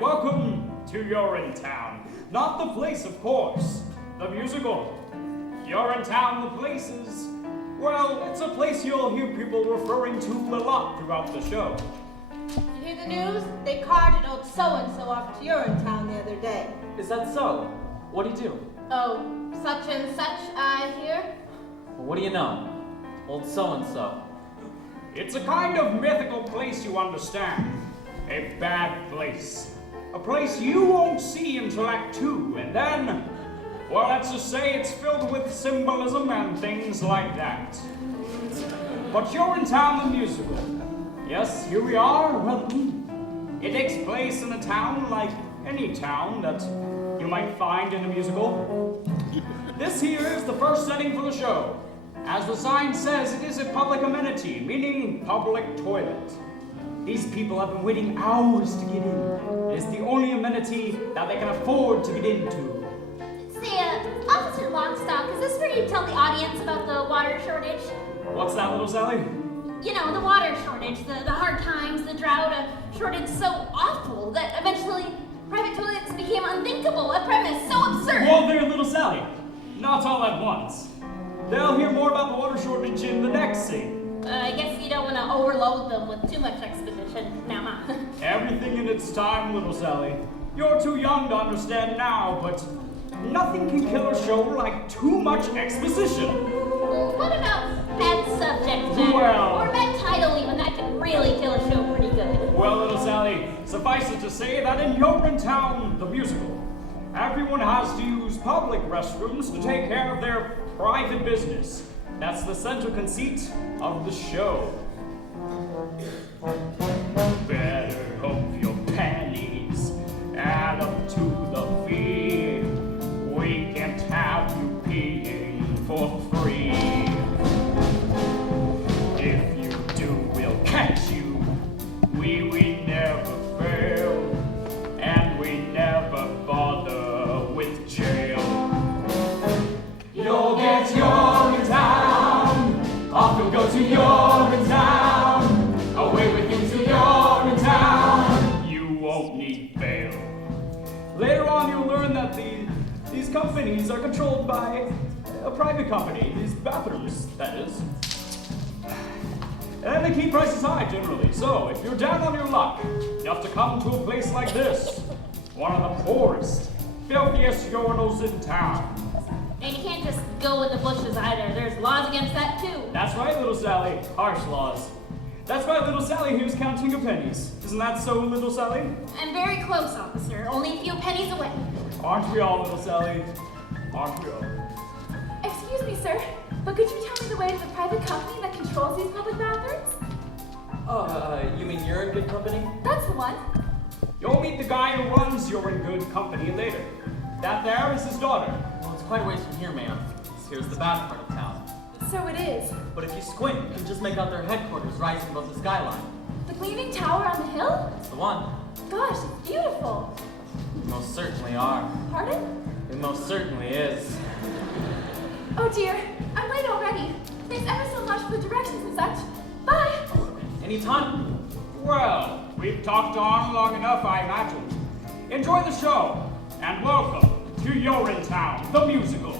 and welcome to Urinetown. Not the place, of course, the musical. Urinetown, the place is, well, it's a place you'll hear people referring to a lot throughout the show. You hear the news? They carted old so-and-so off to Urinetown the other day. Is that so? What do you do? Oh, such and such, I hear. Well, what do you know? Old so-and-so. It's a kind of mythical place, you understand. A bad place. A place you won't see until Act 2, and then, well, let's just say it's filled with symbolism and things like that. But Urinetown the musical. Yes, here we are, welcome. It takes place in a town like any town that you might find in a musical. This here is the first setting for the show. As the sign says, it is a public amenity, meaning public toilet. These people have been waiting hours to get in. It is the only amenity that they can afford to get into. Say, Officer Longstock, is this where you tell the audience about the water shortage? What's that, little Sally? You know, the water shortage, the hard times, the drought, a shortage so awful that eventually private toilets became unthinkable, a premise so absurd. Whoa there, little Sally. Not all at once. They'll hear more about the water shortage in the next scene. I guess you don't want to overload them with too much exposition now, huh? Everything in its time, little Sally. You're too young to understand now, but nothing can kill a show like too much exposition. Well, what about bad subject matter? Well. Or bad title even, that can really kill a show pretty good. Well, little Sally, suffice it to say that in Urinetown, the musical, everyone has to use public restrooms to take care of their private business. That's the central conceit of the show. Better hope your pennies add up to the fee. We can't have you peeing for free. If you do, we'll catch you. We never fail, and we never bother with jail. You'll get Urinetown, off you'll go to Urinetown, away with you to Urinetown. You won't need bail. Later on, you'll learn that these companies are controlled by a private company. These bathrooms, that is. And they keep prices high, generally. So, if you're down on your luck, you have to come to a place like this. One of the poorest, filthiest urinals in town. And you can't just go in the bushes either. There's laws against that too. That's right, little Sally. Harsh laws. That's why little Sally here's counting her pennies. Isn't that so, little Sally? I'm very close, officer. Only a few pennies away. Aren't we all, little Sally? Aren't we all? Excuse me, sir, but could you tell me the way to the private company that controls these public bathrooms? You mean you're in good company? That's the one. You'll meet the guy who runs You're in Good Company later. That there is his daughter. Well, it's quite a ways from here, ma'am. Here's the bad part of town. So it is. But if you squint, you can just make out their headquarters rising above the skyline. The gleaming tower on the hill? It's the one. Gosh, it's beautiful. We most certainly are. Pardon? It most certainly is. Oh dear, I'm late already. Thanks ever so much for the directions and such. Bye! Anytime. Well, we've talked on long enough, I imagine. Enjoy the show, and welcome to Urinetown, the musical.